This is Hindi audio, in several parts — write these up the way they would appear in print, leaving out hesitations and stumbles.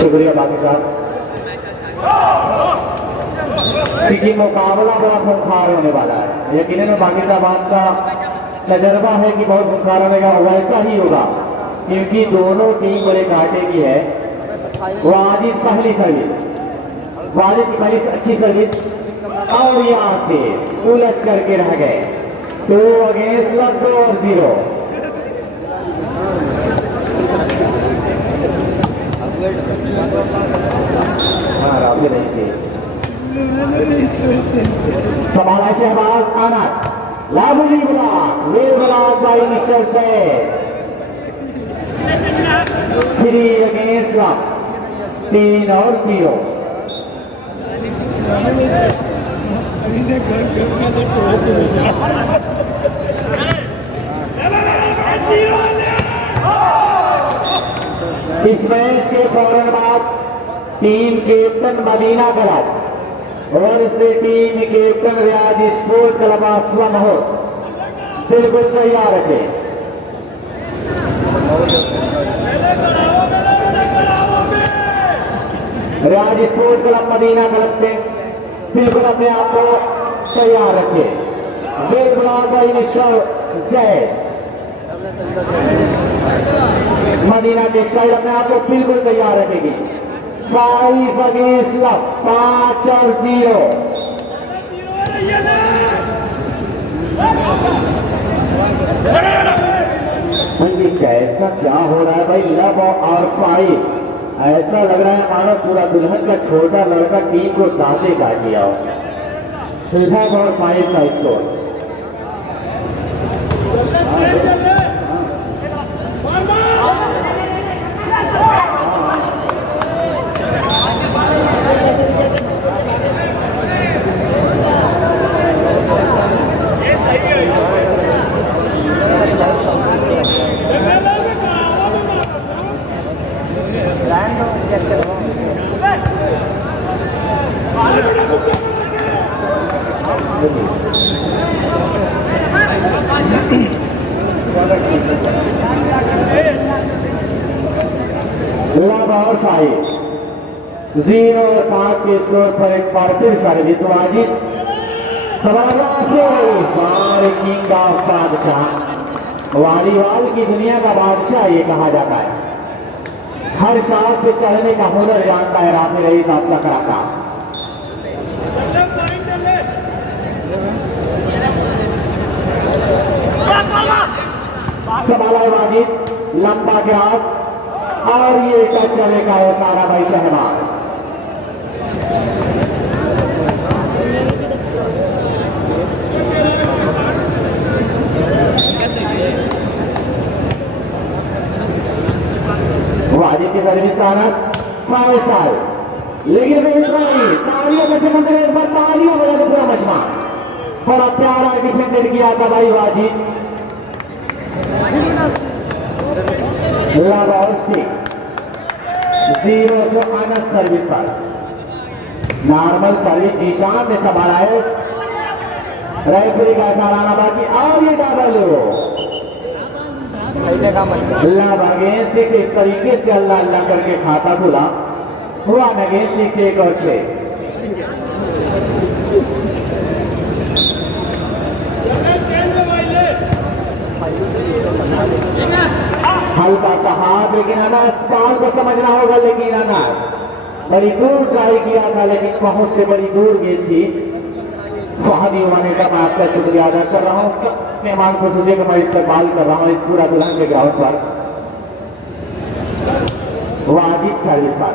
शुक्रिया बाकी साहब। क्योंकि मुकाबला बड़ा खूंखार होने वाला है, यकीनन बाकी साहब आपका तजर्बा है कि बहुत खूंखार होगा, वैसा ही होगा क्योंकि दोनों टीम बड़े कांटे की है। वाजिद पहली सर्विस, वाजिद की पहली अच्छी सर्विस और यहाँ से उलझ करके रह गए। 2 अगेंस्ट 2 और 0। हाँ राबे नहीं से संभाला Shahbaz Anas, lovely block, well block by mister Saeed. 3 against 1, 3 और 0। इस मैच के फौरन बाद टीम कैप्टन मदीना क्लब और इससे team captain Riaz sport club of Lahore बिल्कुल तैयार रखे। Riaz sport club Madina club के बिल्कुल अपने आप को तैयार रखे। Well block by mister Zaid, Madina के साइड अपने आप को बिल्कुल तैयार रखेगी। 5 अगेंस्ट 5 और 0। भाई कैसा क्या हो रहा है भाई, लब और 5। ऐसा लग रहा है मानो पूरा दुल्हन का छोटा लड़का टीम को दांते काट लिया हो। 5 और 5 का स्कोर। लब और 5, 0 और 5 के स्कोर पर एक बार फिर सर्विस वाजिद किंग ऑफ बादशाह, वॉलीबॉल की दुनिया का बादशाह ये कहा जाता है। हर शॉट पे चढ़ने का हुनर जानता है राफी रईस आपका कराता। संभाला वाजिद, लंबा ग्रास और ये टच चलेगा है सारा भाई शहबाज। वाजिद की सर्विस आनस 5 साल, लेकिन तालियों में से मंदिर एक बार तालियों में पूरा मजमा बड़ा प्यारा डिफेंडेड किया था भाई वाजिद। लब और 6, 0 जो अनस सर्विस पर नॉर्मल सर्विस जीशान ने संभाला है। रेफरी का सालाना बाकी और ये डबल लब अगेंस्ट 6। इस तरीके से अल्लाह अल्लाह करके खाता खुला हुआ। अगेंस्ट 6, 1 और 6। हल्का सा हाथ, लेकिन अनास पाल को समझना होगा। लेकिन अनास बड़ी दूर ट्राई किया था, लेकिन बहुत से बड़ी दूर गेंद थी। फहदी होने का मैं आपका शुक्रिया अदा कर रहा हूँ। मेहमान को सुझे का मैं इस्तेमाल कर रहा हूँ इस पूरा दुल्हन के ग्राउंड पर। वाजिद सर्विस पर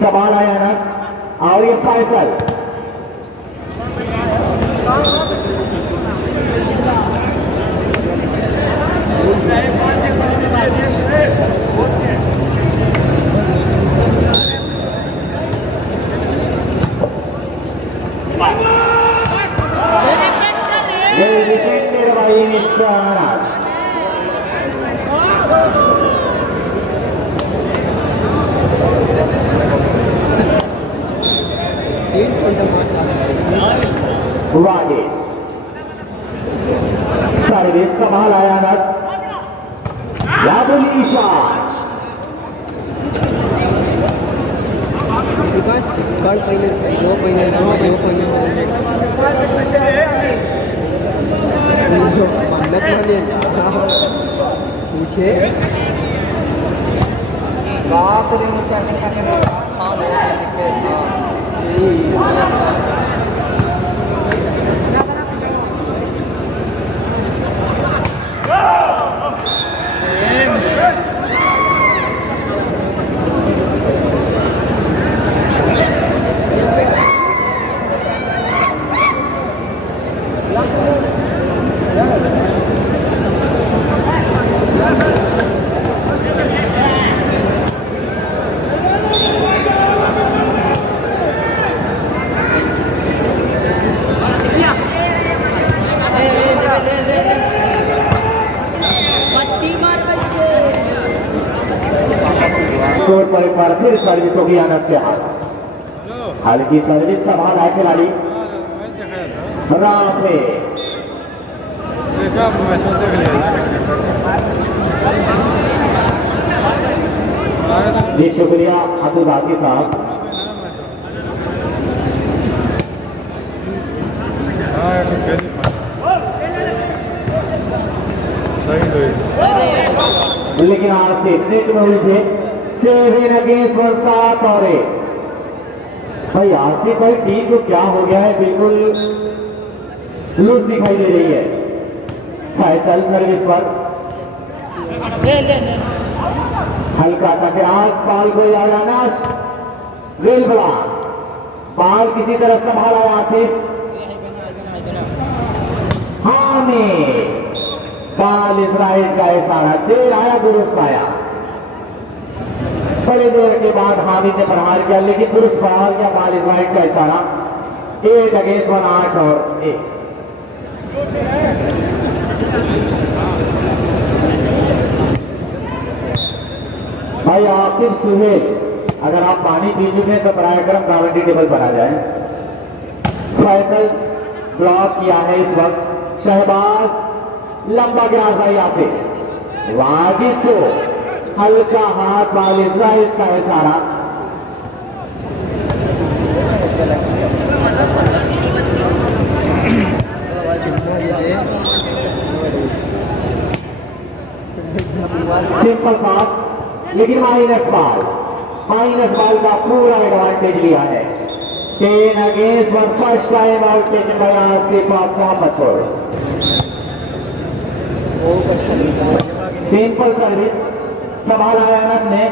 सवाल आया अनस और ये फैसल सर्विस संभाल आया अनस Lovely shot. काल पहिले दो पहिले जो मेहनत वाले पूछे बात रे मुझे कोर्ट पर एक बार फिर सर्विस होगी अनस के हाथ। हल्की सर्विस संभाला है खिलाड़ी राफे। जी शुक्रिया अब्दुल बाकी साहब। लेकिन आज से नेट में हुई से 7 अगेंस्ट 1 7 और 1। भाई आसिफ भाई टीम को क्या हो गया है, बिल्कुल लूज दिखाई दे रही है। फैसल सर्विस पर हल्का सा आज बाल को यादानाश रेल बला बाल किसी तरह संभाला आसिफ। हामिद बाल इजराइल का इशारा देर आया दुरुस्त आया। बड़े देर के बाद हामिद ने प्रहार किया लेकिन दुरुस्त प्रहार किया। बाल इजराइल का इशारा 8 अगेंस्ट 1 8 और 1। भाई आकिब सुहेल अगर आप पानी पी चुके हैं तो पराक्रम कमेंट्री टेबल पर आ जाए। फैसल ब्लॉक किया है इस वक्त। शहबाज लंबा गया भाई आसिफ। वाजिद को हल्का हाथ बाल इजराइल का इशारा। सिंपल पास लेकिन माइनस बाल का पूरा एडवांटेज लिया है। 10 against 1 first time out taken by Asif Mohammadpur. Simple service संभाला है अनस ने।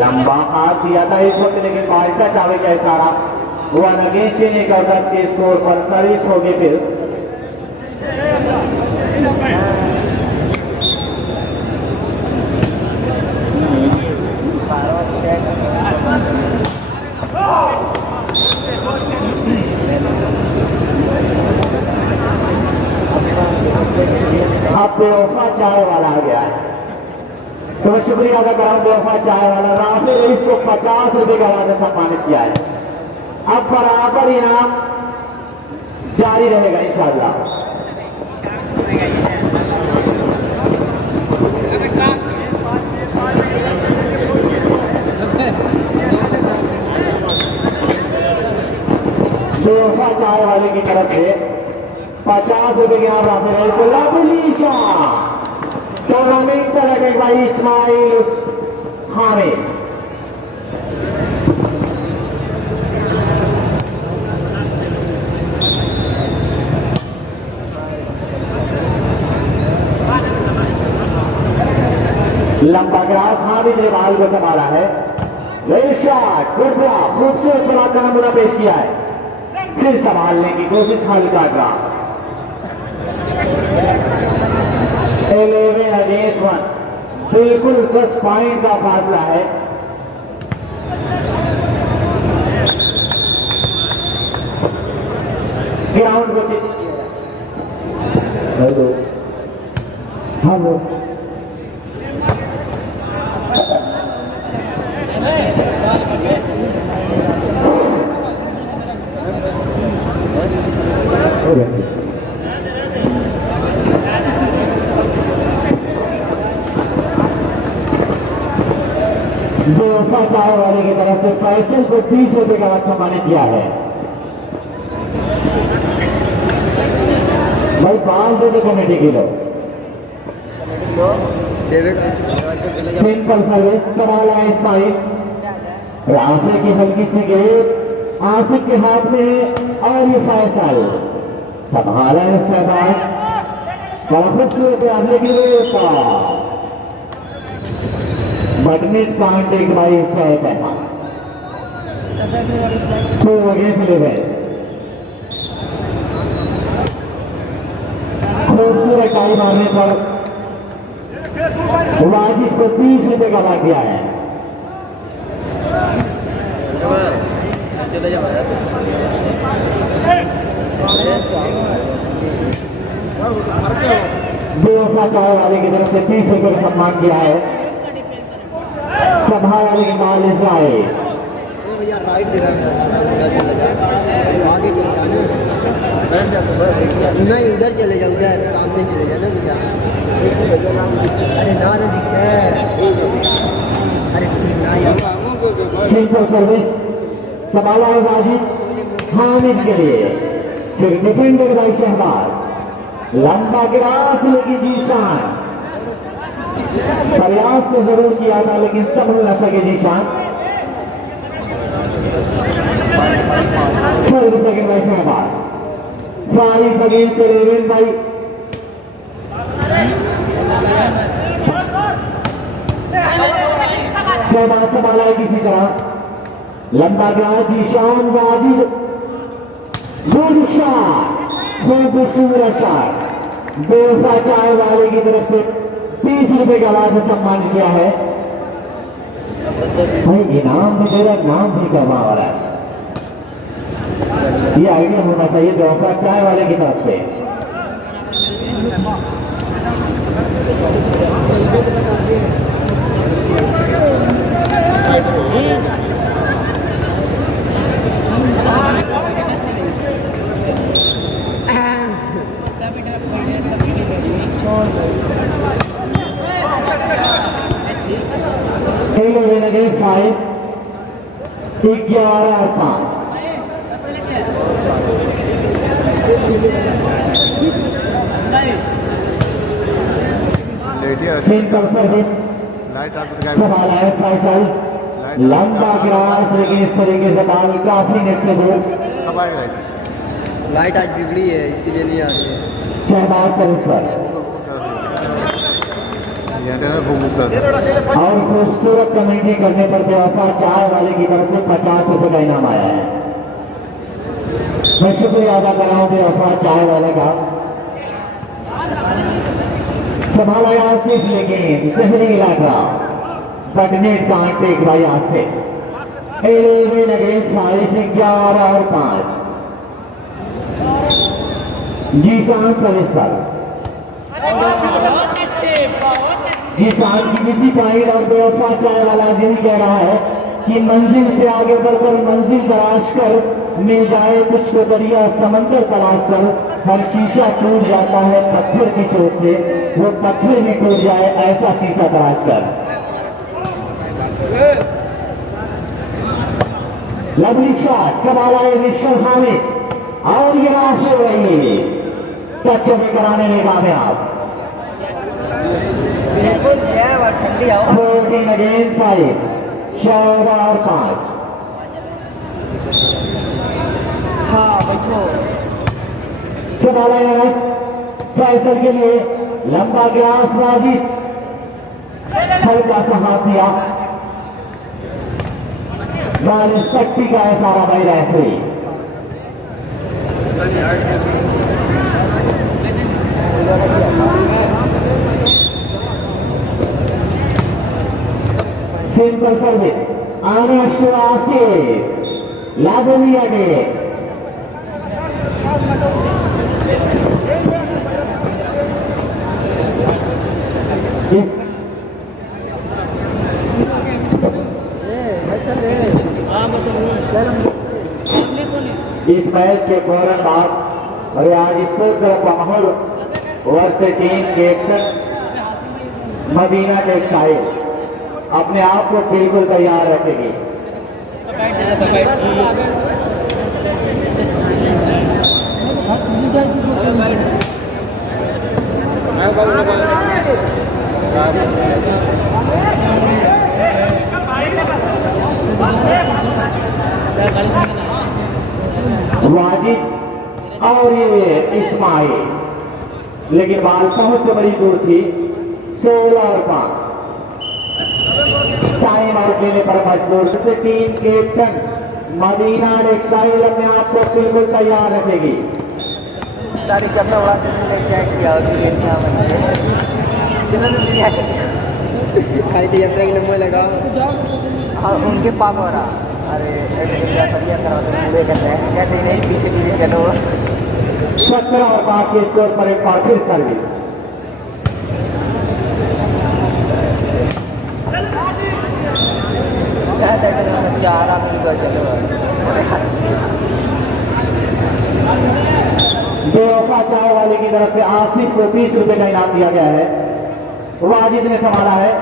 लंबा हाथ दिया था इस वक्त लेकिन बाल टच आवे का इशारा। 1 अगेंस्ट 1 और 10 के स्कोर पर सर्विस होगी फिर। अब बेवफा चाय वाला आ गया है तो मैं शुक्रिया अदा कर रहा हूं। बेवफा चाय वाला राफे ने इसको 50 रुपए का वादा सम्मानित किया है। अब बराबर इनाम जारी रहेगा इंशाअल्लाह। बेवफा चाय वाले की तरफ से 50 रुपए के नाम राफे ने इसको लवलीशा टूर्नामेंट लगे भाई इस्माइल हामिद। लंबा ग्रास हामिद ने बाल को संभाला है। खूबसूरत बला का नमूना पेश किया है। फिर संभालने की कोशिश हल्का ग्रास। 11 अगेंस्ट 1 बिल्कुल 10 पॉइंट का फासला है। ग्राउंड को हेलो बेवफा चाय वाले की तरफ से फैसल को 30 रुपए का वक्त सम्मानित किया है। भाई 5 रुपए कमेटी के लोग सिंपल सर्विस कराला इस्माइल रास्ते की हल्की सी गेंद आसिफ के हाथ में है और ये फैसल संभाला है शहबाज वापस आने के लिए बटने पांडे के भाई तो आगे चले गए। खूबसूरत टाई मारने पर वाजिद को 30 रुपए का भाग दिया है। बेवफा चाय वाले की तरफ से 30 रुपए का सम्मान किया है। सभा वाले के माल इसराइल भैया राइट दे रहा है, आगे चले जाना, नहीं उधर चले जाओ, उधर सामने चले जाना भैया। अरे ना तो दिखता है, अरे ना सिंपल सर्विस संभाला है वाजिद हामिद के लिए, फिर डिफेंडर भाई शहबाज लंबा गिरास लेकिन जीशान प्रयास तो जरूर किया था लेकिन सब हो न सके जीशान। सेकंड भाई शहबाज सारी बगील के रेवेन भाई शहबाज संभाला है किसी तरह लंबा grass Zeeshan Wajid good shot बेवफा चाय वाले की तरफ से 30 रुपए का लाभ सम्मानित किया है। भाई इनाम भी मेरा नाम भी करवा रहा है, ये आइडिया होना चाहिए बेवफा चाय वाले की तरफ से। खेलो विन अगेंस्ट 5 11 और 5 संभाला है फैसल लंबा गिरास लेकिन इस तरीके से बाल काफी नेट से दूर। लाइट आज बिगड़ी है इसीलिए नहीं आ रही है। शहबाज पर और खूबसूरत कमेंट्री करने पर बेवफा चाय वाले की तरफ से 50 रुपए का इनाम आया है। मैं शुक्रिया अदा कर रहा हूं बेवफा चाय वाले का। संभाला आसिफ लेकिन शहरी इलाका बटने कांटे एक भाई आसिफ 11 अगेंस्ट 5 11 और 5 जीशान प्रवेश जीशान की किसी पॉइंट और बेवफा चाय वाला यही कह रहा है कि मंजिल से आगे बढ़कर मंजिल तलाश कर मिल जाए कुछ को दरिया समंदर तलाश कर। हर शीशा टूट जाता है पत्थर की चोट से, वो पत्थर में टूट जाए ऐसा शीशा तलाश कर। लवली शॉट संभाला है निश्चल हामिद और ये रास हो रही है टच में कराने में कामयाब। 14 अगेंस्ट 5 14 और 5 संभाला है फैसल के लिए लंबा गिरास वाजिद हल्का सा हाथ दिया शक्ति का है सारा भाई रेफरी। सिंपल सर्विस आना शुरू से लागू लिया गए इस मैच के फौरन बाद और आज स्पोर्ट माहौल वर्ष टीम कैप्टन मदीना टेक्सटाइल अपने आप को बिल्कुल तैयार रखेगी। वाजिद और ये इस्माइल, लेकिन बाल पहुंच से बड़ी दूर थी। 16 और 5 टाइम आउट लेने पर मजबूर से टीम कैप्टन मदीना टेक्सटाइल अपने आप को बिल्कुल तैयार रखेगी। तारीख अपना बड़ा चेक किया नंबर लगाओ और उनके पाप हो रहा। अरे पूरे करते हैं कहते नहीं पीछे पीछे चलो। 17 और 5 के स्कोर पर एक बार फिर सर्विस। चार चलो बेवफा चाय वाले की तरफ से आसिफ को 30 रुपए का इनाम दिया गया है। वाजिद ने संभाला है।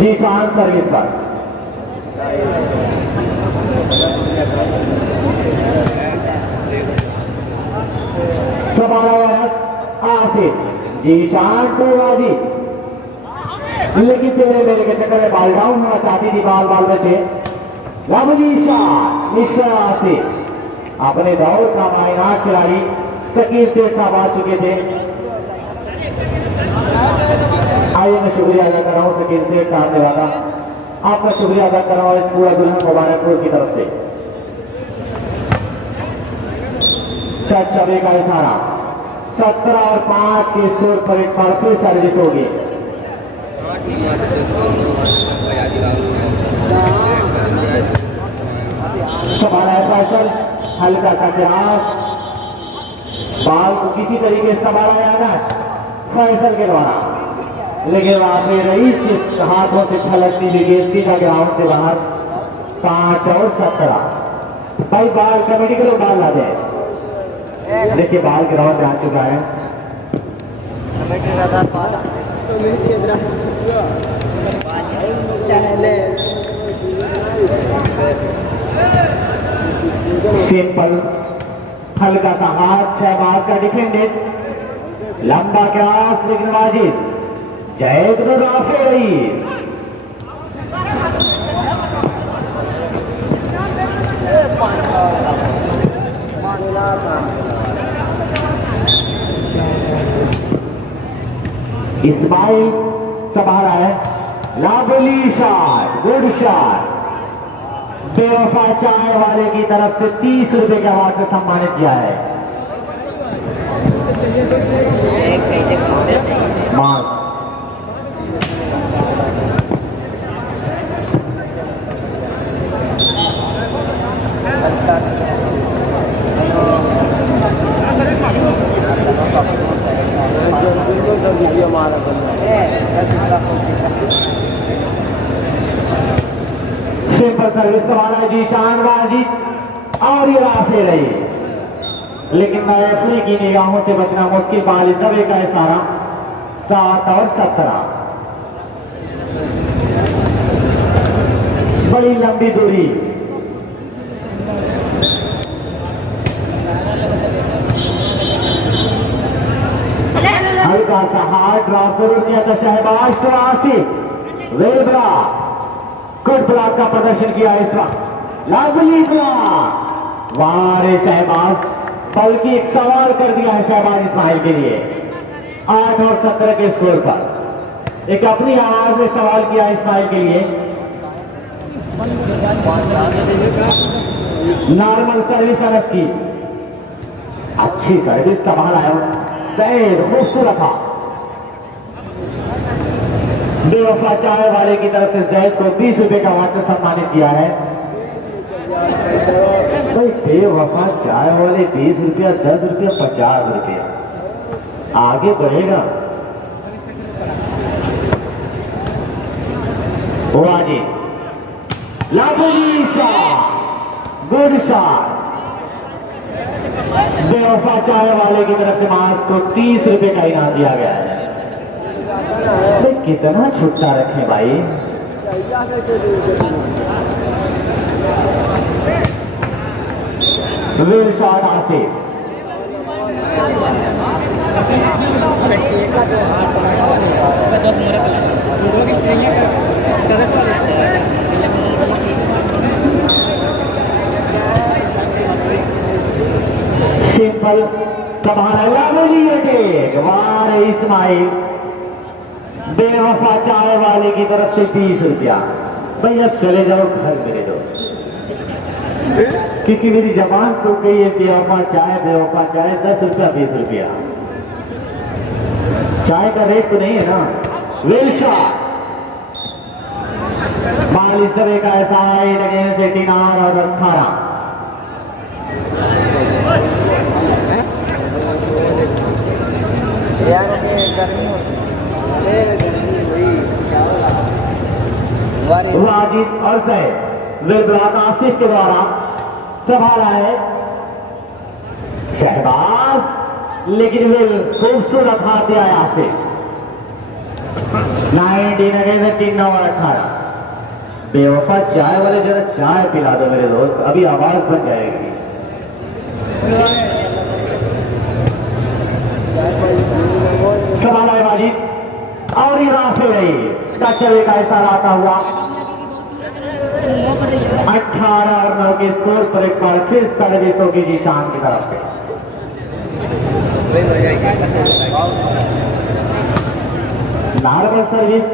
जी शान सर्विस पर संभाला है आसिफ। जी शान को वाजिद, लेकिन तेरे मेरे के चक्कर में बाल डाउन होना चाहती थी। बाल बाल बचे। लवली शॉट मिश्रा से अपने दौर का माइनास खिलाड़ी शकील सेठ साहब आ चुके थे। आइए मैं शुक्रिया अदा कर रहा हूँ शकील सेठ साहब ने वादा, आपका शुक्रिया अदा कर रहा हूँ इस पूरा दुल्हन मुबारकपुर की तरफ से। टच अवे का इशारा। 17 और 5 के स्कोर पर एक बार फिर सर्विस होगी। संभाला है फैसल, हल्का सा प्रयास, बाल को किसी तरीके से संभाला है अनस फैसल के द्वारा, लेकिन वहां पे रईस के हाथों से छलकती हुई गेंद सीधा ग्राउंड से बाहर। 5 और 17। भाई बाल कमेटी के लोग बाल ला दे। देखिए बाल ग्राउंड जा चुका है। सिंपल हल्का सा हाथ शहबाज का डिफेंडेड, लंबा क्रॉस लेकिन वाजिद जैद राफे रईस। इस्माइल संभाला है। लाभली शॉट, गुड शॉट। बेवफा चाय वाले की तरफ से 30 रुपए के अवार्ड से सम्मानित किया है। मार्क सिंपल सर्विस सवाला है जीशान वाजिद और ये राफे रही, लेकिन मैफली की निगाहों से बचना मुश्किल। बाल जबे का इशारा। 7 और 17। बड़ी लंबी दूरी। हल्का सा हार्ड ड्रॉप जरूर किया था शहबाज को। आसिफ वेबरा गुड ब्लॉक का प्रदर्शन किया इस वक्त। Lovely block. वारे शहबाज, बल्कि एक सवाल कर दिया है शहबाज इस्माइल के लिए। 8 और 17 के स्कोर पर एक अपनी आवाज में सवाल किया इस्माइल के लिए। नॉर्मल सर्विस अनस की अच्छी सर्विस संभाला है सैद, खूबसूरत था। बेवफा चाय वाले की तरफ से जैद को 20 रुपए का अवार्ड से सम्मानित किया है। भाई बेवफा चाय वाले 20 रुपया, 10 रुपया, 50 रुपया आगे बढ़ेगा। Wajid lovely shot, good shot. बेवफा चाय वाले की तरफ से मास को 30 रुपए का इनाम दिया गया है। तो कितना छुट्टा रखें भाई। वेल शॉट आसिफ, सिंपल संभाला वार इस्माइल। बेवफा चाय वाले की तरफ से 20 रुपया। भाई अब चले जाओ घर मेरे दोस्त, क्योंकि मेरी जबान टूट गई है। बेवफा चाय 10 रुपया 20 रुपया। चाय का रेट तो नहीं है ना। वेल शॉट, बाल इस तरह का ऐसा है लगे से 18 और 18। यार गर्मी वाजिद और सैद विराट आसिफ के द्वारा संभाला है शहबाज, लेकिन वे खूबसूरत हाथ दिया है आसिफ। 19 अगेंस्ट 3 और 18। बेवफा चाय वाले जरा चाय पिला दो मेरे दोस्त, अभी आवाज बन जाएगी। संभाला है वाजिद और ये राफे रही चले का इशारा आता हुआ 18 और 9 के स्कोर पर एक बार फिर सर्विसों की जीशान की तरफ से। नॉर्मल सर्विस,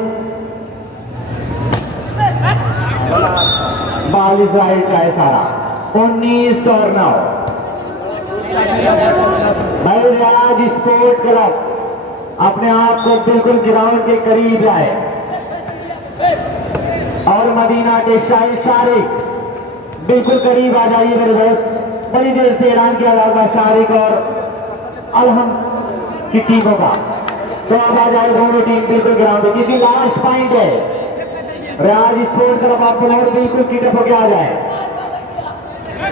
बॉल इजराइल का इशारा 19 और 9। बलराज स्पोर्ट क्लब अपने आप को बिल्कुल ग्राउंड के करीब लाए और मदीना टेक्सटाइल शारिक बिल्कुल करीब आ जाइए मेरे दोस्त। बड़ी देर से ऐलान किया जा रहा शारिक और अलहम की टीमों का, तो अब आ जाए दोनों टीम बिल्कुल ग्राउंड में, क्योंकि लास्ट पॉइंट है। राज स्पोर्ट तरफ आप बिल्कुल कीटअप होकर आ जाए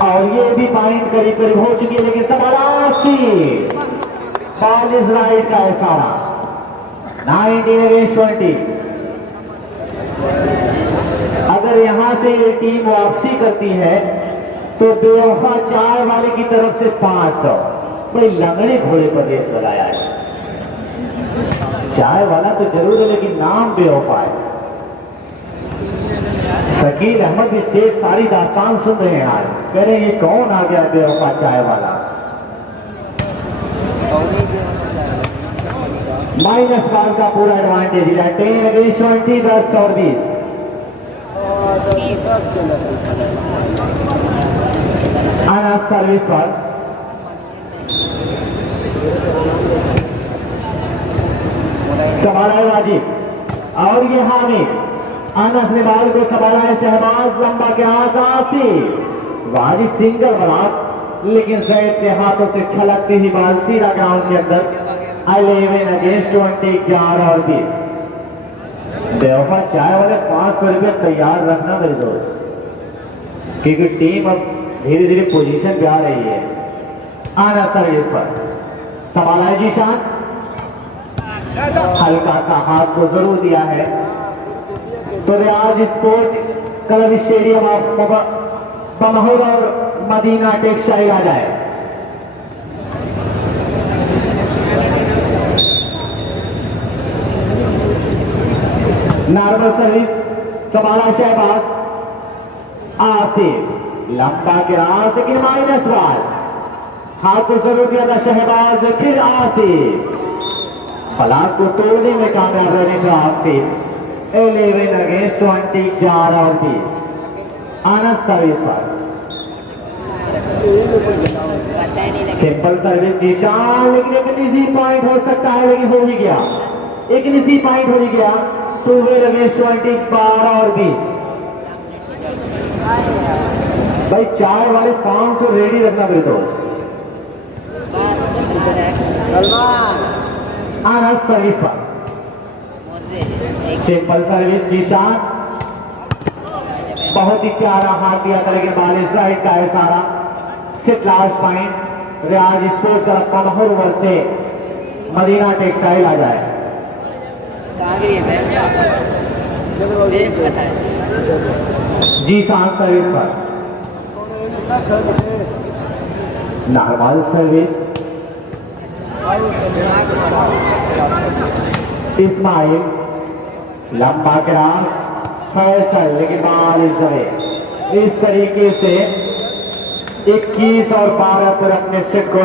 और ये भी पॉइंट करीब करीब हो चुकी है, लेकिन सबरासी बॉल इज राइट का इशारा 19 अगेंस्ट 20। अगर यहां से ये टीम वापसी करती है तो बेवफा चाय वाले की तरफ से 500। बड़े लंगड़े घोड़े पर देश लगाया है। चाय वाला तो जरूर है लेकिन नाम बेवफा है। शकील अहमद भी शेख सारी दास्तान सुन रहे हैं आज, कह रहे हैं ये कौन आ गया बेवफा चाय वाला। माइनस बाल का पूरा एडवांटेज लिया 10 अगेंस्ट 20, 10 और 20। अनस सर्विस पर संभाला है वाजिब और ये हामिद। अनस ने बॉल को संभाला है शहबाज, लंबा के हाथ आसिफ। वाजिब सिंगल बना, लेकिन सैयद के हाथों से छलकती ही बॉल सीधा ग्राउंड के अंदर 11 अगेंस्ट 20, 11 और 20। बेवफा चाय वाले 500 रुपये तैयार रखना मेरे दोस्त, क्योंकि टीम अब धीरे धीरे पोजीशन पे आ रही है। आना सर्विस पर संभाला है जीशान, हल्का सा हाथ को जरूर दिया है। तो रियाज स्पोर्ट क्लब स्टेडियम ऑफ बमहौर और मदीना टेक्सटाइल आ जाए। नॉर्मल सर्विस संभाला शहबाज, आसिफ लंबा के रात, लेकिन माइनस बाल हाथ को जरूर दिया था शहबाज, फिर आसिफ फलाक को तोड़ने में कामयाब रहने से आसिफ 11 अगेंस्ट 20, 11 और 20। आना सर्विस पर सिंपल सर्विस जीशान, लेकिन एक इजी पॉइंट हो सकता है, लेकिन हो ही गया। एक इजी पॉइंट हो ही गया। 12 अगेंस्ट 20, 12 और 20। भाई चाय वाले काम को रेडी रखना मेरे दोस्त। आना सर्विस पर सिंपल सर्विस जीशान, बहुत ही प्यारा हाथ दिया था, लेकिन बाल इस राइट का है सारा। सिर्फ लास्ट पॉइंट रियाज स्पोर्ट्स का कमहर ओवर से मदीना टेक्सटाइल आ जाए। जी शांत सर्विस पर नॉर्मल सर्विस इस्माइल लंबा क्रॉस फैसल, लेकिन बाल इस जगह। इस तरीके से 21 और 12 पर अपने सेट को